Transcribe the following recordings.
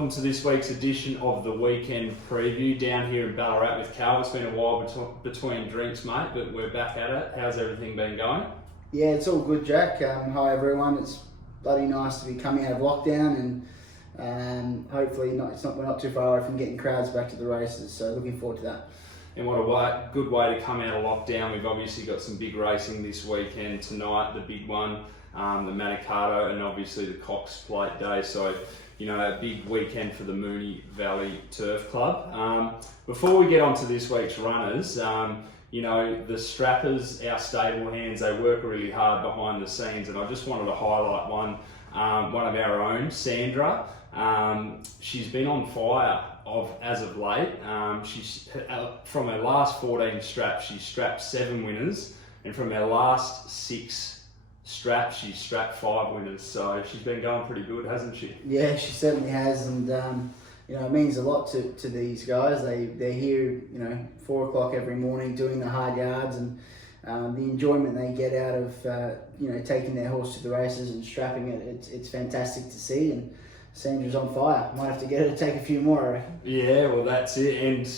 welcome to this week's edition of the Weekend Preview down here in Ballarat with Cal. It's been a while between drinks, mate, but we're back at it. How's everything been going? Yeah, it's all good, Jack. Hi everyone. It's bloody nice to be coming out of lockdown and hopefully we're not too far away from getting crowds back to the races, so looking forward to that. And what a good way to come out of lockdown. We've obviously got some big racing this weekend. Tonight, the big one, the Manikato, and obviously the Cox Plate Day. So, you know, a big weekend for the Moonee Valley Turf Club. Before we get on to this week's runners, you know, the strappers, our stable hands, they work really hard behind the scenes, and I just wanted to highlight one of our own, Sandra. She's been on fire as of late. She's from her last 14 straps, she's strapped 7 winners, and from her last 6 straps, she's strapped 5 winners. So she's been going pretty good, hasn't she? Yeah, she certainly has, and you know, it means a lot to these guys. They're here, you know, 4 o'clock every morning doing the hard yards, and the enjoyment they get out of you know, taking their horse to the races and strapping it. It's fantastic to see, and Sandra's on fire. Might have to get her to take a few more, I reckon. Yeah, well, that's it. And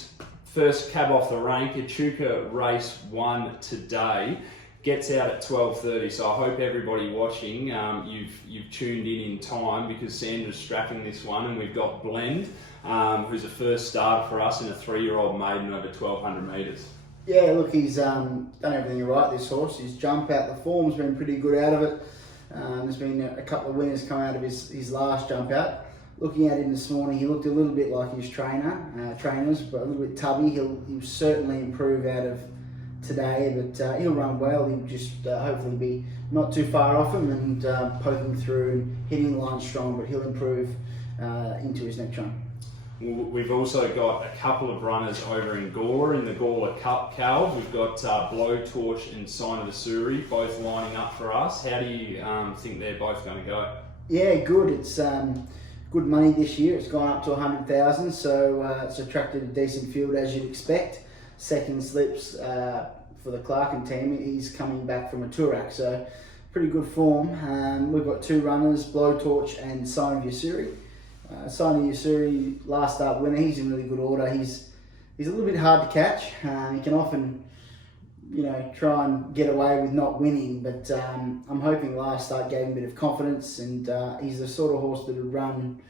first cab off the rank, Echuca Race 1 today gets out at 12:30. So I hope everybody watching, you've tuned in time, because Sandra's strapping this one, and we've got Blend, who's a first starter for us in a 3-year-old maiden over 1,200 metres. Yeah, look, he's done everything right, this horse. His jump out, the form's been pretty good out of it. There's been a couple of winners come out of his last jump out. Looking at him this morning, he looked a little bit like his trainers, but a little bit tubby. He'll certainly improve out of today, but he'll run well. He'll just hopefully be not too far off him and poking through and hitting the line strong, but he'll improve into his next run. We've also got a couple of runners over in Gawler, in the Gawler Cup, Cal. We've got Blowtorch and Sign of Ussuri both lining up for us. How do you think they're both going to go? Yeah, good. It's good money this year. It's gone up to 100,000, so it's attracted a decent field, as you'd expect. Second slips for the Clarkin team. He's coming back from a Tourak, so pretty good form. We've got 2 runners, Blowtorch and Sign of Ussuri. Sign of Ussuri, last start winner. He's in really good order. He's a little bit hard to catch. He can often, you know, try and get away with not winning, but I'm hoping last start gave him a bit of confidence, and he's the sort of horse that would run,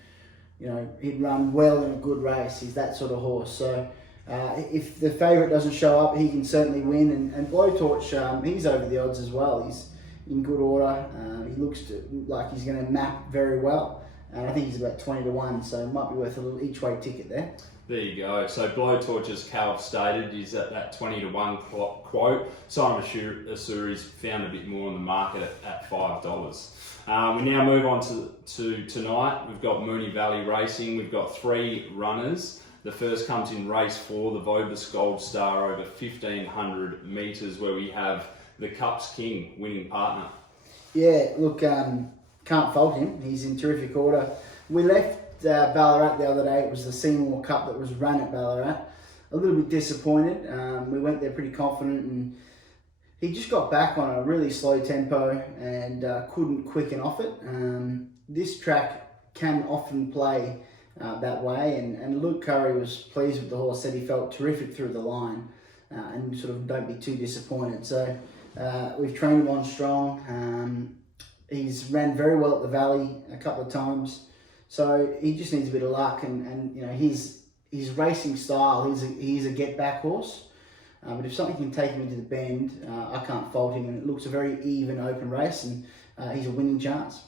you know, he'd run well in a good race. He's that sort of horse. So if the favourite doesn't show up, he can certainly win. And Blowtorch, he's over the odds as well. He's in good order. He looks like he's going to map very well. And I think he's about 20 to 1, so it might be worth a little each way ticket there. There you go. So Blowtorch, as Cal stated, is at that 20 to 1 quote. Sign of Ussuri's found a bit more on the market at $5. We now move on to tonight. We've got Moonee Valley Racing. We've got 3 runners. The first comes in race 4, the Vobus Gold Star, over 1,500 metres, where we have the Cup's King winning partner. Yeah, look, can't fault him. He's in terrific order. We left Ballarat the other day. It was the Seymour Cup that was run at Ballarat. A little bit disappointed. We went there pretty confident, and he just got back on a really slow tempo and couldn't quicken off it. This track can often play that way, and Luke Curry was pleased with the horse, said he felt terrific through the line, and sort of don't be too disappointed. So we've trained him on strong. He's ran very well at the Valley a couple of times, so he just needs a bit of luck, and you know, his racing style, he's a get back horse, but if something can take him into the bend, I can't fault him, and it looks a very even open race, and he's a winning chance.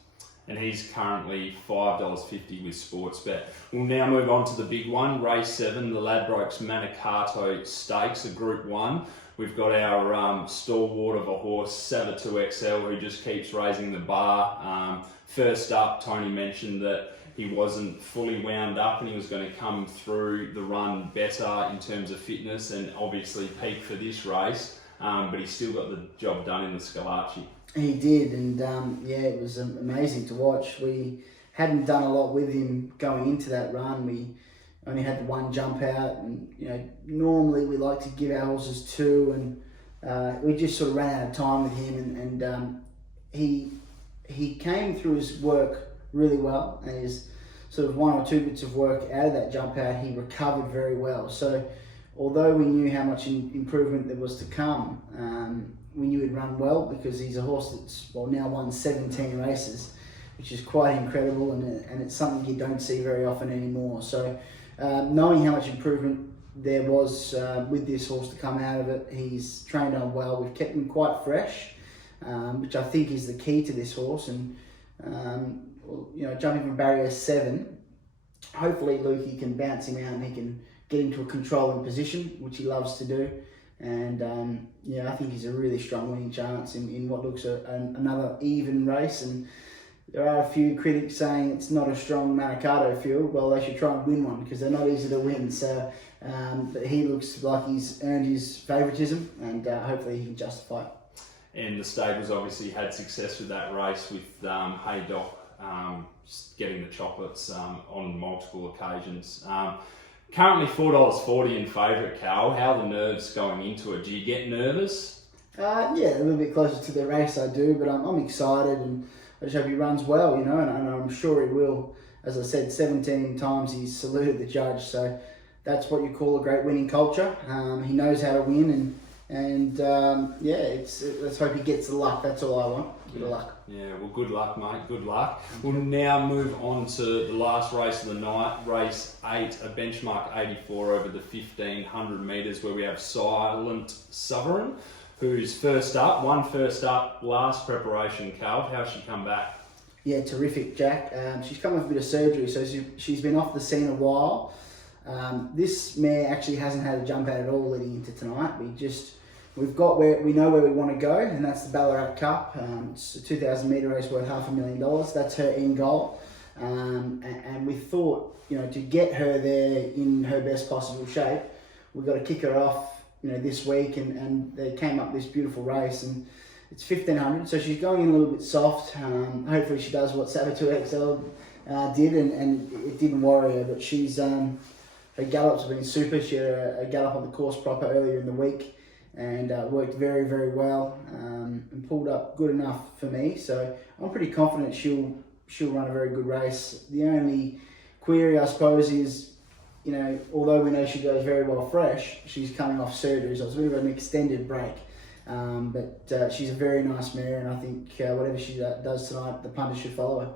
And he's currently $5.50 with Sportsbet. We'll now move on to the big one, race 7, the Ladbrokes Manikato Stakes, a Group 1. We've got our stalwart of a horse, Savatoxl, who just keeps raising the bar. First up, Tony mentioned that he wasn't fully wound up and he was going to come through the run better in terms of fitness and obviously peak for this race, but he still got the job done in the Scalacci. He did, and yeah, it was amazing to watch. We hadn't done a lot with him going into that run. We only had the 1 jump out, and you know, normally we like to give our horses 2, and we just sort of ran out of time with him, and he came through his work really well, and his sort of 1 or 2 bits of work out of that jump out, he recovered very well. So although we knew how much improvement there was to come, we knew he'd run well because he's a horse that's now won 17 races, which is quite incredible, and it's something you don't see very often anymore. So knowing how much improvement there was with this horse to come out of it, he's trained on well. We've kept him quite fresh, which I think is the key to this horse. And jumping from barrier 7, hopefully Lukey can bounce him out and he can get into a controlling position, which he loves to do. And I think he's a really strong winning chance in what looks another even race. And there are a few critics saying it's not a strong Manicato field. Well, they should try and win one because they're not easy to win. So but he looks like he's earned his favouritism, and hopefully he can justify it. And the stables obviously had success with that race with Haydock getting the chocolates on multiple occasions. Currently $4.40 in favourite, Cal. How are the nerves going into it? Do you get nervous? Yeah, a little bit closer to the race I do, but I'm excited, and I just hope he runs well, and I'm sure he will. As I said, 17 times he's saluted the judge, so that's what you call a great winning culture. He knows how to win, and let's hope he gets the luck. That's all I want. Good luck. Yeah, well, good luck, mate. Good luck. We'll now move on to the last race of the night, race 8, a benchmark 84 over the 1500 metres, where we have Silent Sovereign, who's first up, last preparation, Cal. How's she come back? Yeah, terrific, Jack. She's come off a bit of surgery, so she's been off the scene a while. This mare actually hasn't had a jump out at all leading into tonight. We know where we want to go, and that's the Ballarat Cup. It's a 2,000 metre race worth $500,000. That's her end goal, and we thought, to get her there in her best possible shape, we've got to kick her off, this week, and they came up this beautiful race, and it's 1,500, so she's going in a little bit soft. Hopefully she does what Savatoxl did, and it didn't worry her, but she's her gallops have been super. She had a gallop on the course proper earlier in the week, and worked very, very well, and pulled up good enough for me. So I'm pretty confident she'll run a very good race. The only query, I suppose, is, although we know she goes very well fresh, she's coming off surgery, so it's a bit of an extended break. But she's a very nice mare, and I think whatever she does tonight, the punters should follow her.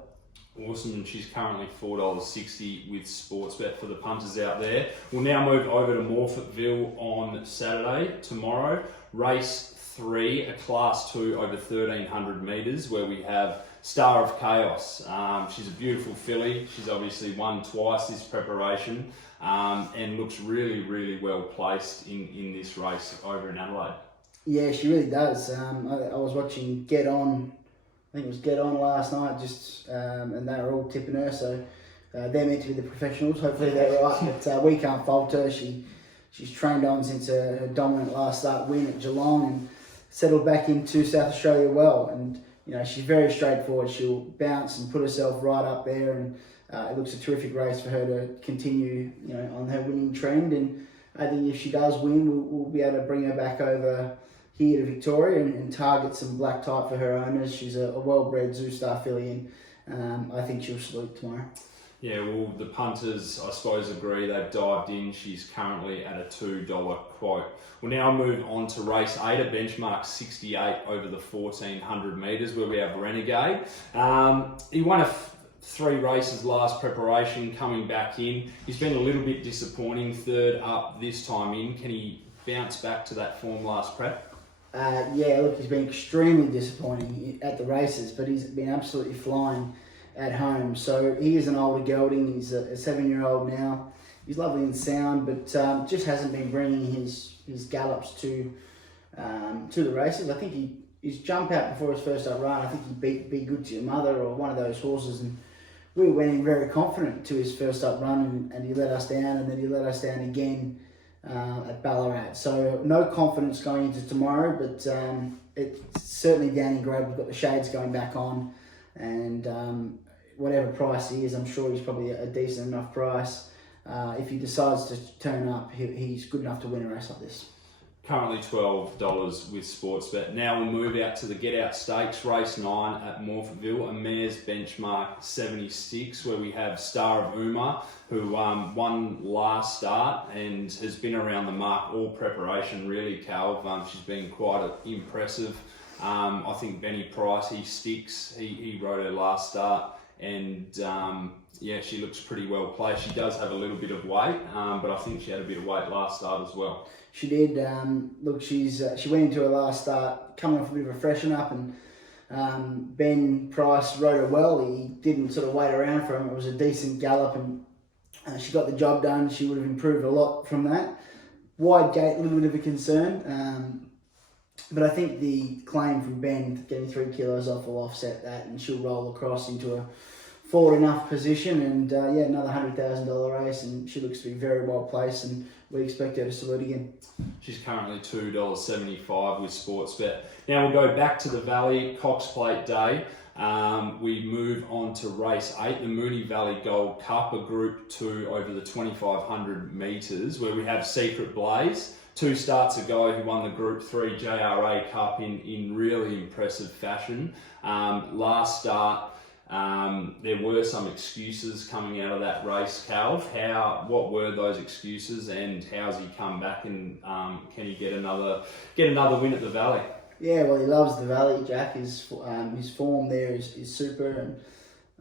Awesome, and she's currently $4.60 with Sportsbet for the punters out there. We'll now move over to Morphettville on Saturday, tomorrow. Race 3, a Class 2 over 1,300 metres, where we have Star of Chaos. She's a beautiful filly. She's obviously won twice this preparation, and looks really, really well placed in this race over in Adelaide. Yeah, she really does. I was watching Get On. I think it was Get On last night, and they were all tipping her, so they're meant to be the professionals. Hopefully they're right, but we can't fault her. She's trained on since her dominant last start win at Geelong, and settled back into South Australia well. And she's very straightforward. She'll bounce and put herself right up there, and it looks a terrific race for her to continue, on her winning trend. And I think if she does win, we'll be able to bring her back over here to Victoria and target some black type for her owners. She's a well-bred Zoostar filly, and I think she'll salute tomorrow. Yeah, well, the punters, I suppose, agree. They've dived in. She's currently at a $2 quote. We'll now move on to race 8, a benchmark 68 over the 1,400 metres, where we have Renegade. He won 3 races last preparation, coming back in. He's been a little bit disappointing, 3rd up this time in. Can he bounce back to that form last prep? He's been extremely disappointing at the races, but he's been absolutely flying at home. So he is an older gelding. He's a 7-year-old now. He's lovely and sound, but just hasn't been bringing his gallops to the races. I think his jump out before his first up run, I think he beat Be Good to Your Mother or one of those horses, and we went in very confident to his first up run, and he let us down, and then he let us down again at Ballarat. So no confidence going into tomorrow, but it's certainly down in grade. We've got the shades going back on, and whatever price he is, I'm sure he's probably a decent enough price. If he decides to turn up, he's good enough to win a race like this. Currently $12 with Sportsbet. Now we'll move out to the Get Out Stakes, race 9 at Morphettville, a mare's benchmark 76, where we have Star of Umar, who won last start and has been around the mark all preparation, really, Calv. She's been quite impressive. I think Benny Price, he sticks. He rode her last start, and yeah, she looks pretty well placed. She does have a little bit of weight, but I think she had a bit of weight last start as well. She did. Look, she went into her last start coming off a bit of a freshen up, and Ben Price rode her well. He didn't sort of wait around for him. It was a decent gallop, and she got the job done. She would have improved a lot from that. Wide gate, a little bit of a concern. But I think the claim from Ben getting 3 kilos off will offset that, and she'll roll across into a forward enough position, and yeah, another $100,000 race, and she looks to be very well placed, and we expect her to salute again. She's currently $2.75 with Sportsbet. Now we'll go back to the Valley, Cox Plate Day. We move on to race 8, the Moonee Valley Gold Cup, a Group 2 over the 2,500 metres, where we have Secret Blaze, 2 starts ago, who won the Group 3 JRA Cup in really impressive fashion. Last start, there were some excuses coming out of that race, Calv. What were those excuses, and how's he come back, and can he get another win at the Valley? Yeah, well, he loves the Valley, Jack. His form there is super, and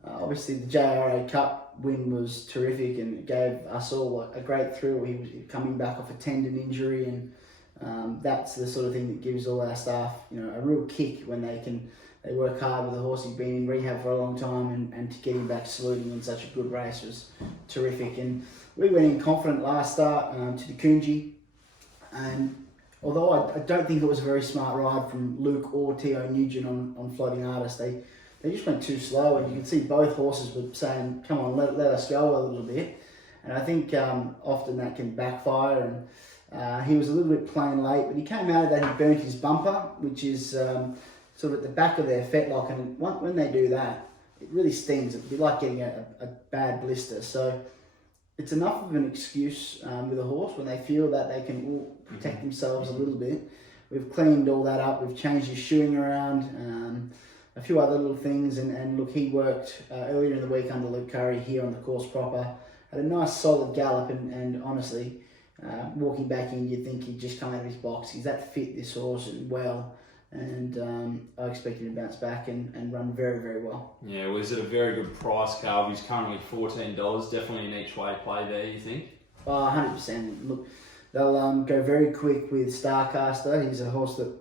obviously the JRA Cup win was terrific, and it gave us all a great thrill. He was coming back off a tendon injury, and that's the sort of thing that gives all our staff, a real kick when they work hard with the horse. He's been in rehab for a long time, and to get him back saluting in such a good race was terrific. And we went in confident last start to the Coonji, and although I don't think it was a very smart ride from Luke or T.O. Nugent on Floating Artist, they just went too slow, and you can see both horses were saying, come on, let us go a little bit. And I think often that can backfire, and he was a little bit plain late, but he came out of that, he burnt his bumper, which is sort of at the back of their fetlock, and when they do that, it really stings. It'd be like getting a bad blister. So it's enough of an excuse with a horse when they feel that they can all protect themselves a little bit. We've cleaned all that up. We've changed his shoeing around, a few other little things, and look, he worked earlier in the week under Luke Curry here on the course proper. Had a nice solid gallop, and honestly, walking back in, you'd think he'd just come out of his box. He's that fit, this horse, and well. And I expect him to bounce back and run very, very well. Yeah, well, is it a very good price, Carl? He's currently $14, definitely an each way play there, you think? 100%. Look, they'll go very quick with Starcaster. He's a horse that,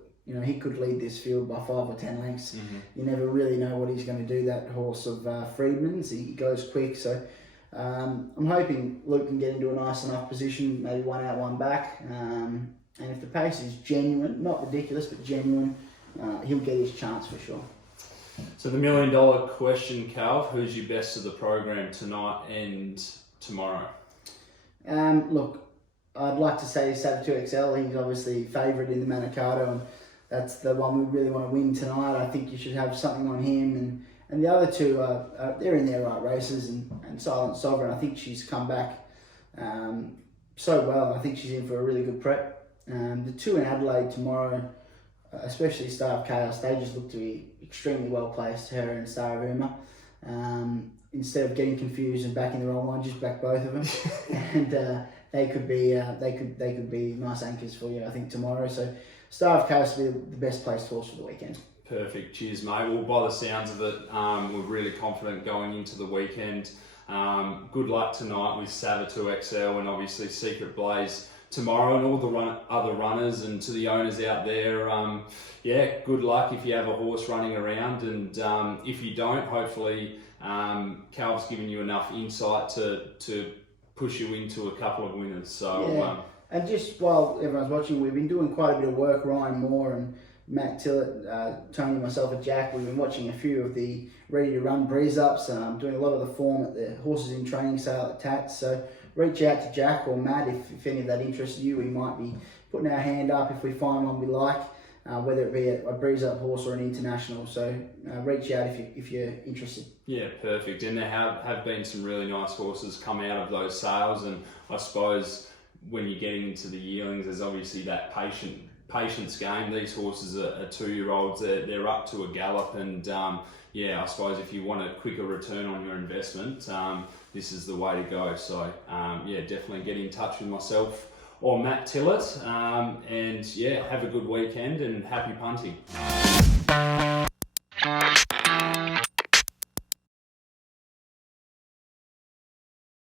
he could lead this field by 5 or 10 lengths. Mm-hmm. You never really know what he's going to do, that horse of Friedman's. He goes quick, so I'm hoping Luke can get into a nice enough position, maybe one out, one back. And if the pace is genuine, not ridiculous, but genuine, he'll get his chance for sure. So the $1 million question, Calv, who's your best of the program tonight and tomorrow? Look, I'd like to say Savatoxl. He's obviously favourite in the Manicato, and that's the one we really want to win tonight. I think you should have something on him, and the other two they're in their right races, and Silent Sovereign. I think she's come back so well. I think she's in for a really good prep. The 2 in Adelaide tomorrow, especially Star of Chaos, they just look to be extremely well placed, her and Star of Uma. Instead of getting confused and backing the wrong one, just back both of them, and they could be nice anchors for you, I think, tomorrow. So Star of Chaos will be the best placed horse for the weekend. Perfect, cheers, mate. Well, by the sounds of it, we're really confident going into the weekend. Good luck tonight with Savatoxl and obviously Secret Blaze tomorrow, and all the other runners, and to the owners out there, yeah, good luck if you have a horse running around, and if you don't, hopefully Calv's given you enough insight to push you into a couple of winners. So yeah. And just while everyone's watching, we've been doing quite a bit of work. Ryan Moore and Matt Tillett, Tony, myself, and Jack. We've been watching a few of the ready to run breeze ups, doing a lot of the form at the horses in training sale at Tats. So reach out to Jack or Matt if any of that interests you. We might be putting our hand up if we find one we like, whether it be a breeze up horse or an international. So reach out if you're interested. Yeah, perfect. And there have been some really nice horses come out of those sales, and I suppose when you're getting into the yearlings, there's obviously that patience game. These horses are 2-year-olds. They're up to a gallop, and yeah, I suppose if you want a quicker return on your investment, this is the way to go. So yeah, definitely get in touch with myself or Matt Tillett, and yeah, have a good weekend and happy punting.